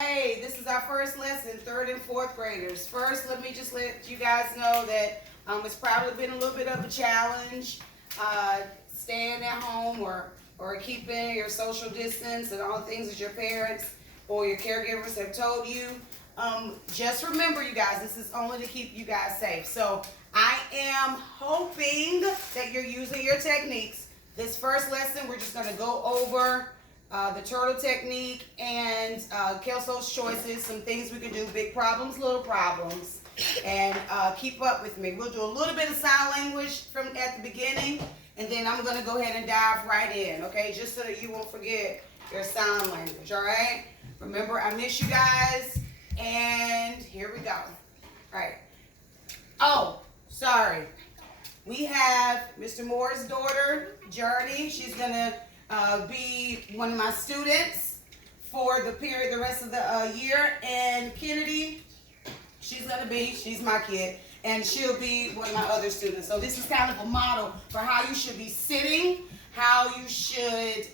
Hey, this is our first lesson, third and fourth graders. First, let me just let you guys know that it's probably been a little bit of a challenge staying at home or keeping your social distance and all the things that your parents or your caregivers have told you. Just remember, you guys, this is only to keep you guys safe. So I am hoping that you're using your techniques. This first lesson, we're just going to go over the turtle technique and Kelso's choices, some things we can do, big problems, little problems, and keep up with me. We'll do a little bit of sign language from at the beginning, and then I'm going to go ahead and dive right in, okay, just so that you won't forget your sign language, all right? Remember, I miss you guys, and here we go. All right. Oh, sorry. We have Mr. Moore's daughter, Journey. She's going to be one of my students for the rest of the year. And Kennedy, she's my kid, and she'll be one of my other students. So this is kind of a model for how you should be sitting, how you should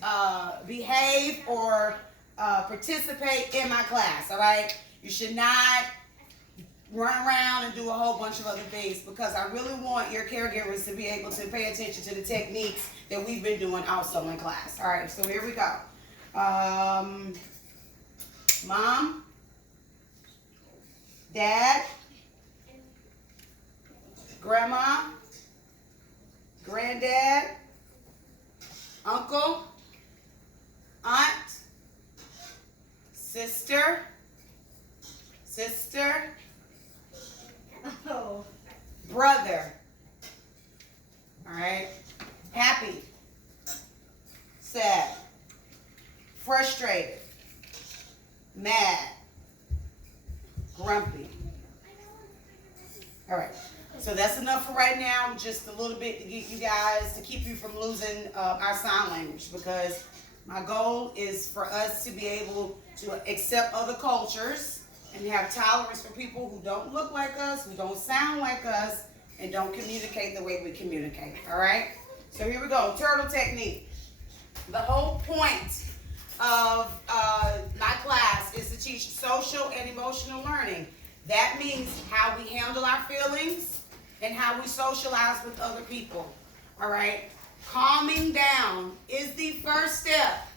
behave or participate in my class, all right? You should not run around and do a whole bunch of other things, because I really want your caregivers to be able to pay attention to the techniques that we've been doing also in class. All right, so here we go. Mom, Dad, Grandma, Granddad, Uncle, Aunt, Sister, brother. All right. Happy, sad, frustrated, mad, grumpy. All right. So that's enough for right now. Just a little bit to get you guys, to keep you from losing our sign language, because my goal is for us to be able to accept other cultures and have tolerance for people who don't look like us, who don't sound like us, and don't communicate the way we communicate, all right? So here we go, turtle technique. The whole point of my class is to teach social and emotional learning. That means how we handle our feelings and how we socialize with other people, all right? Calming down is the first step.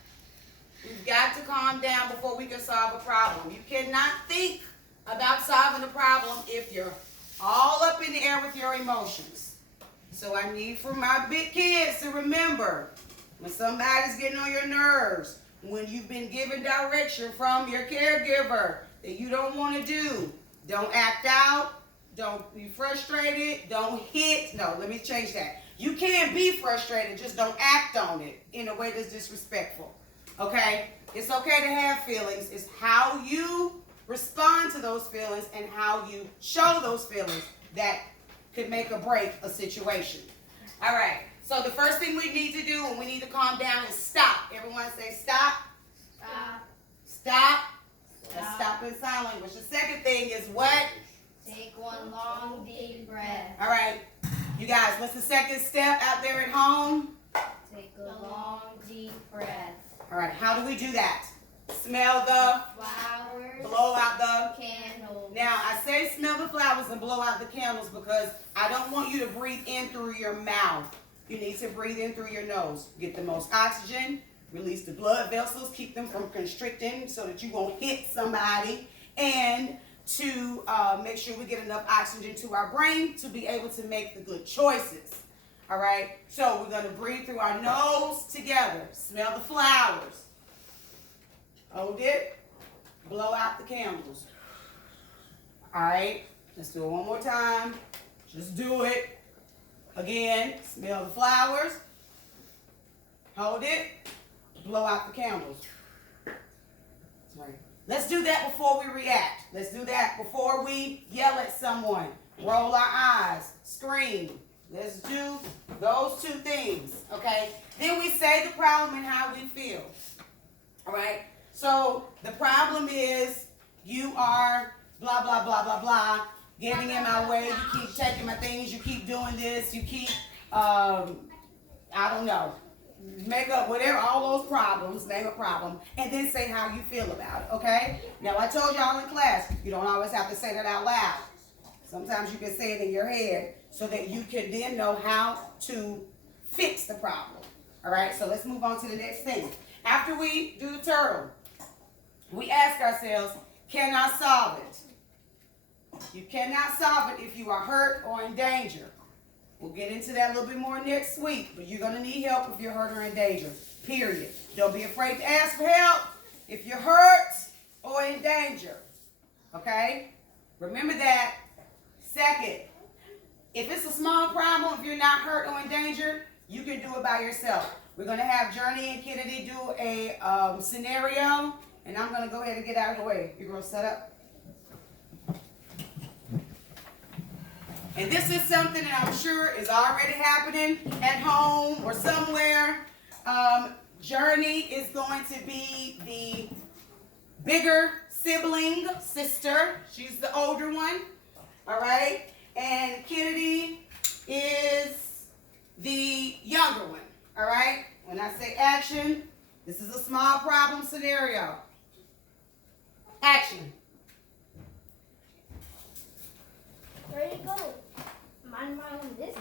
We've got to calm down before we can solve a problem. You cannot think about solving a problem if you're all up in the air with your emotions. So I need for my big kids to remember, when somebody's getting on your nerves, when you've been given direction from your caregiver that you don't want to do, don't act out, don't be frustrated, don't hit. No, let me change that. You can be frustrated, just don't act on it in a way that's disrespectful. Okay? It's okay to have feelings. It's how you respond to those feelings and how you show those feelings that could make or break a situation. All right. So the first thing we need to do when we need to calm down is stop. Everyone say stop. Stop. Stop. Let's stop in sign language. The second thing is what? Take one long, deep breath. All right. You guys, what's the second step out there at home? Take a long, deep breath. All right. How do we do that? Smell the flowers. Blow out the candles. Now, I say smell the flowers and blow out the candles because I don't want you to breathe in through your mouth. You need to breathe in through your nose. Get the most oxygen, release the blood vessels, keep them from constricting so that you won't hit somebody, and to make sure we get enough oxygen to our brain to be able to make the good choices. All right? So we're going to breathe through our nose together. Smell the flowers. Hold it. Blow out the candles. All right? Let's do it one more time. Just do it. Again, smell the flowers. Hold it. Blow out the candles. Sorry. Let's do that before we react. Let's do that before we yell at someone, roll our eyes, scream. Let's do those two things, okay? Then we say the problem and how we feel, all right? So the problem is you are blah, blah, blah, blah, blah, getting in my way. You keep taking my things. You keep doing this. You keep, I don't know. make up whatever, all those problems, name a problem, and then say how you feel about it, okay? Now, I told y'all in class, you don't always have to say that out loud. Sometimes you can say it in your head so that you can then know how to fix the problem, all right? So let's move on to the next thing. After we do the turtle, we ask ourselves, can I solve it? You cannot solve it if you are hurt or in danger. We'll get into that a little bit more next week, but you're going to need help if you're hurt or in danger, period. Don't be afraid to ask for help if you're hurt or in danger, okay? Remember that. Second, if it's a small problem, if you're not hurt or in danger, you can do it by yourself. We're going to have Journey and Kennedy do a scenario, and I'm going to go ahead and get out of the way. You're going to set up. And this is something that I'm sure is already happening at home or somewhere. Journey is going to be the bigger sibling, sister. She's the older one. All right? And Kennedy is the younger one. All right? When I say action, this is a small problem scenario. Action. Where you go? Mind my own business.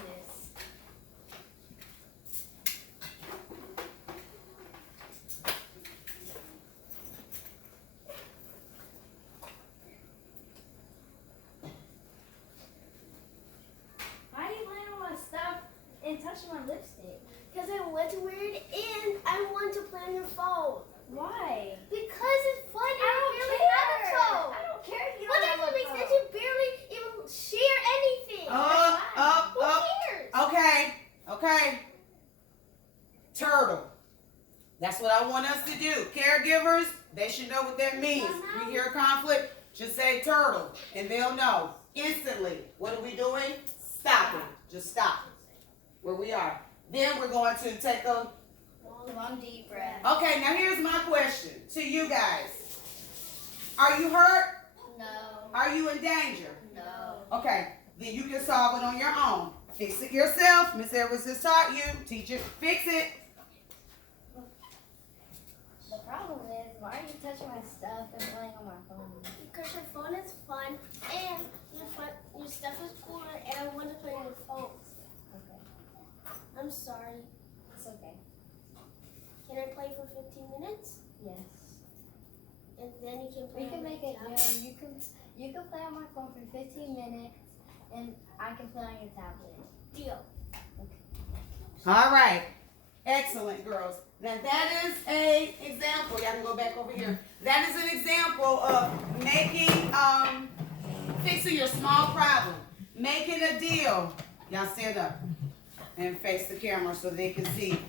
Why are you playing on my stuff and touching my lipstick? Because I want to wear it and I want to play on your phone. Why? Because it's fun and I you don't barely care. have a phone. I don't care if you What don't have does it a make phone. sense? You barely even share anything. Who cares? Okay. Turtle. That's what I want us to do. Caregivers, they should know what that means. If we hear a conflict, just say turtle, and they'll know instantly. What are we doing? Stopping. Just stop where we are. Then we're going to take a Long deep breath. Okay, now here's my question to you guys. Are you hurt? No. Are you in danger? No. Okay, then you can solve it on your own. Fix it yourself. Miss Edwards has taught you. Teach it. Fix it. The problem is, why are you touching my stuff and playing on my phone? Because your phone is fun and your stuff is cooler and I want to play on your phone. Okay. I'm sorry. It's okay. Can I play for 15 minutes? Yes. And then you can play We can on make my it. tablet? You can play on my phone for 15 minutes, and I can play on your tablet. Deal. All right. Excellent, girls. Now that is a example. Y'all can go back over here. That is an example of making, fixing your small problem. Making a deal. Y'all stand up and face the camera so they can see.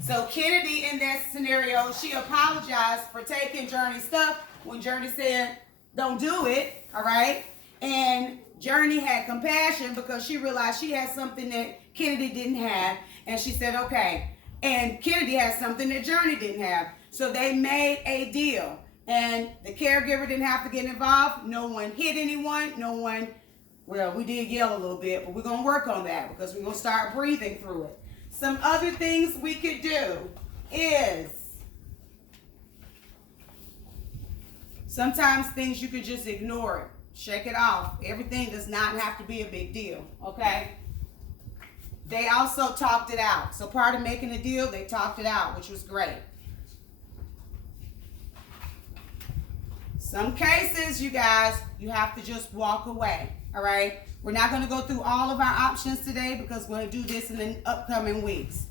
So Kennedy, in that scenario, she apologized for taking Journey's stuff when Journey said, don't do it, all right? And Journey had compassion because she realized she had something that Kennedy didn't have, and she said, okay. And Kennedy had something that Journey didn't have. So they made a deal, and the caregiver didn't have to get involved. No one hit anyone. No one, well, we did yell a little bit, but we're going to work on that because we're going to start breathing through it. Some other things we could do is sometimes things you could just ignore it. Shake it off. Everything does not have to be a big deal, okay? They also talked it out. So part of making a deal, they talked it out, which was great. Some cases, you guys, you have to just walk away, all right? We're not going to go through all of our options today because we're going to do this in the upcoming weeks.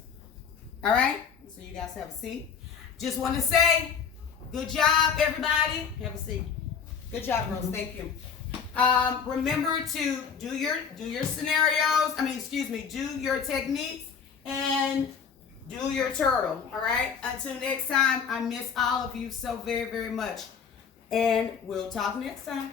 All right? So you guys have a seat. Just want to say, good job, everybody. Have a seat. Good job, girls. Thank you. Remember to do your scenarios. Do your techniques and do your turtle. All right? Until next time, I miss all of you so very, very much. And we'll talk next time.